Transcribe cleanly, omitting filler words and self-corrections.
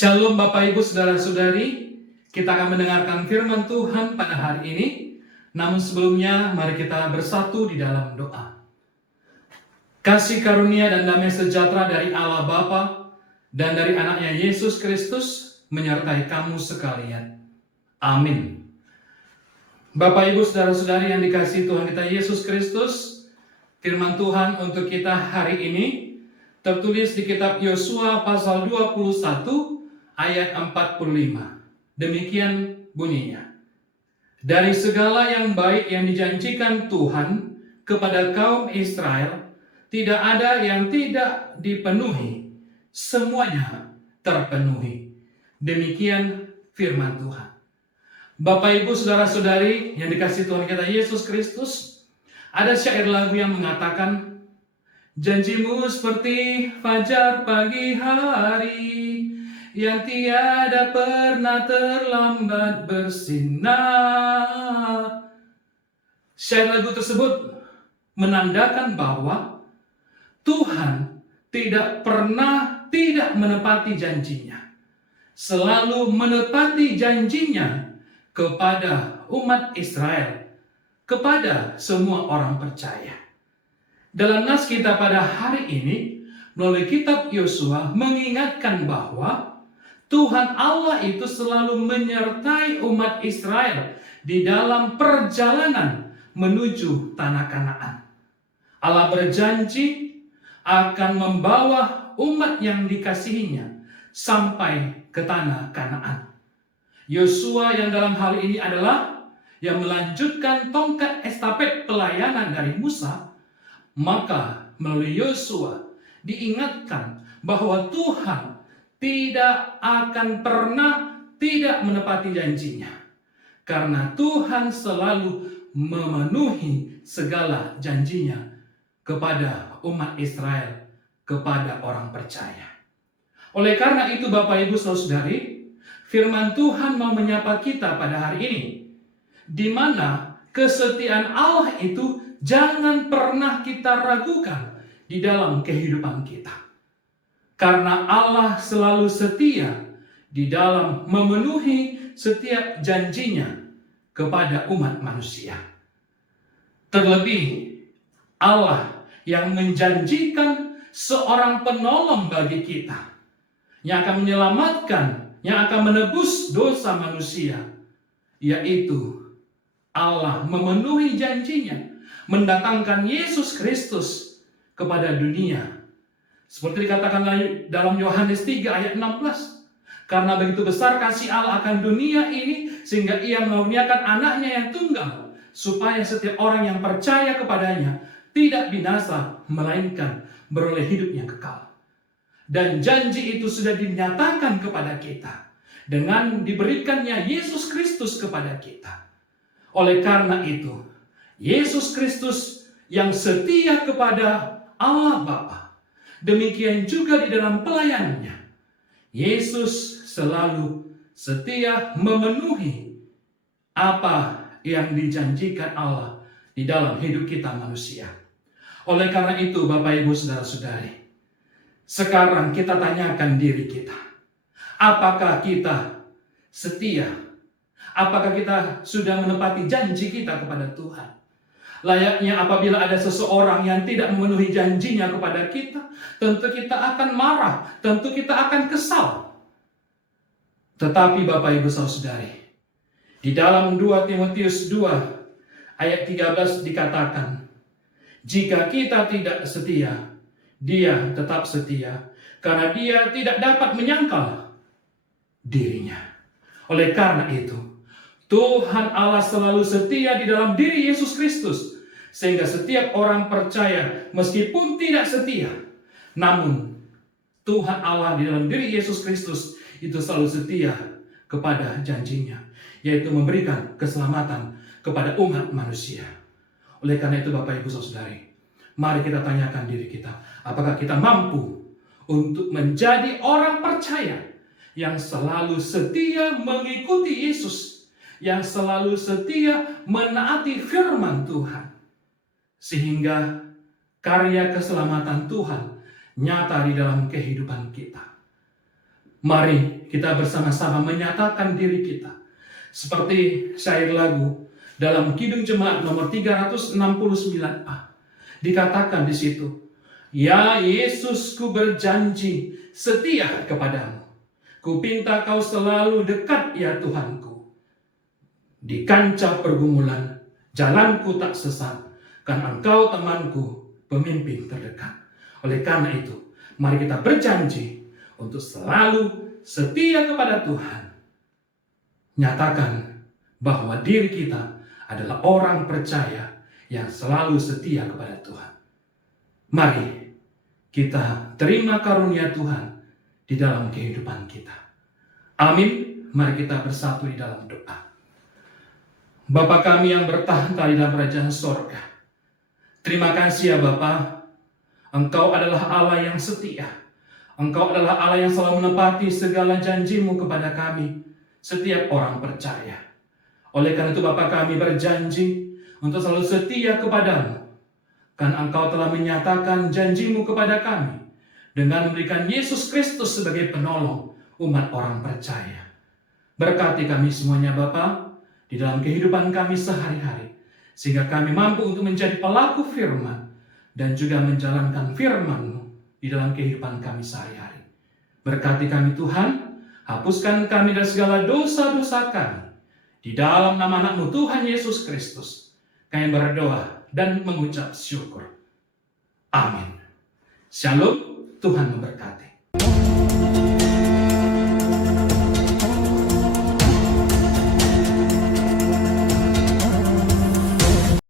Shalom Bapak Ibu Saudara-saudari, kita akan mendengarkan firman Tuhan pada hari ini. Namun sebelumnya mari kita bersatu di dalam doa. Kasih karunia dan damai sejahtera dari Allah Bapa dan dari anaknya Yesus Kristus menyertai kamu sekalian. Amin. Bapak Ibu Saudara-saudari yang dikasihi Tuhan kita Yesus Kristus, firman Tuhan untuk kita hari ini tertulis di kitab Yosua pasal 21 ayat 45. Demikian bunyinya. Dari segala yang baik yang dijanjikan Tuhan kepada kaum Israel, tidak ada yang tidak dipenuhi, semuanya terpenuhi. Demikian firman Tuhan. Bapak Ibu Saudara-saudari yang dikasihi Tuhan kita Yesus Kristus, ada syair lagu yang mengatakan, janjimu seperti fajar pagi hari yang tiada pernah terlambat bersinar. Syair lagu tersebut menandakan bahwa Tuhan tidak pernah tidak menepati janjinya. Selalu menepati janjinya kepada umat Israel, kepada semua orang percaya. Dalam nas kita pada hari ini, melalui kitab Yosua mengingatkan bahwa Tuhan Allah itu selalu menyertai umat Israel di dalam perjalanan menuju tanah Kanaan. Allah berjanji akan membawa umat yang dikasihinya sampai ke tanah Kanaan. Yosua yang dalam hal ini adalah yang melanjutkan tongkat estafet pelayanan dari Musa, maka melalui Yosua diingatkan bahwa Tuhan tidak akan pernah tidak menepati janjinya. Karena Tuhan selalu memenuhi segala janjinya kepada umat Israel, kepada orang percaya. Oleh karena itu Bapak Ibu Saudari, firman Tuhan mau menyapa kita pada hari ini, di mana kesetiaan Allah itu jangan pernah kita ragukan di dalam kehidupan kita. Karena Allah selalu setia di dalam memenuhi setiap janjinya kepada umat manusia. Terlebih Allah yang menjanjikan seorang penolong bagi kita, yang akan menyelamatkan, yang akan menebus dosa manusia, yaitu Allah memenuhi janjinya, mendatangkan Yesus Kristus kepada dunia. Seperti dikatakan dalam Yohanes 3 ayat 16. Karena begitu besar kasih Allah akan dunia ini, sehingga ia mengaruniakan anaknya yang tunggal, supaya setiap orang yang percaya kepadanya tidak binasa, melainkan beroleh hidup yang kekal. Dan janji itu sudah dinyatakan kepada kita dengan diberikannya Yesus Kristus kepada kita. Oleh karena itu, Yesus Kristus yang setia kepada Allah Bapa, demikian juga di dalam pelayanannya, Yesus selalu setia memenuhi apa yang dijanjikan Allah di dalam hidup kita manusia. Oleh karena itu Bapak Ibu Saudara-saudari, sekarang kita tanyakan diri kita, apakah kita setia? Apakah kita sudah menepati janji kita kepada Tuhan? Layaknya apabila ada seseorang yang tidak memenuhi janjinya kepada kita, tentu kita akan marah, tentu kita akan kesal. Tetapi Bapak Ibu Saudari, di dalam 2 Timotius 2 ayat 13 dikatakan, jika kita tidak setia, dia tetap setia, karena dia tidak dapat menyangkal dirinya. Oleh karena itu, Tuhan Allah selalu setia di dalam diri Yesus Kristus, sehingga setiap orang percaya meskipun tidak setia, namun Tuhan Allah di dalam diri Yesus Kristus itu selalu setia kepada janjinya, yaitu memberikan keselamatan kepada umat manusia. Oleh karena itu Bapak Ibu Saudari, mari kita tanyakan diri kita, apakah kita mampu untuk menjadi orang percaya yang selalu setia mengikuti Yesus, yang selalu setia menaati firman Tuhan, sehingga karya keselamatan Tuhan nyata di dalam kehidupan kita. Mari kita bersama-sama menyatakan diri kita. Seperti syair lagu dalam Kidung Jemaat nomor 369a. Dikatakan di situ, "Ya Yesus, ku berjanji setia kepadamu. Ku pinta kau selalu dekat ya Tuhanku. Di kancah pergumulan, jalanku tak sesat, kan Engkau temanku, pemimpin terdekat." Oleh karena itu, mari kita berjanji untuk selalu setia kepada Tuhan. Nyatakan bahwa diri kita adalah orang percaya yang selalu setia kepada Tuhan. Mari kita terima karunia Tuhan di dalam kehidupan kita. Amin. Mari kita bersatu di dalam doa. Bapa kami yang bertahta di dalam kerajaan sorga, terima kasih ya Bapa, Engkau adalah Allah yang setia. Engkau adalah Allah yang selalu menepati segala janji-Mu kepada kami, setiap orang percaya. Oleh karena itu Bapa, kami berjanji untuk selalu setia kepadamu. Kan Engkau telah menyatakan janji-Mu kepada kami dengan memberikan Yesus Kristus sebagai penolong umat orang percaya. Berkati kami semuanya Bapa di dalam kehidupan kami sehari-hari, sehingga kami mampu untuk menjadi pelaku firman dan juga menjalankan firman-Mu di dalam kehidupan kami sehari-hari. Berkati kami Tuhan, hapuskan kami dari segala dosa-dosa kami. Di dalam nama anak-Mu Tuhan Yesus Kristus, kami berdoa dan mengucap syukur. Amin. Shalom, Tuhan memberkati.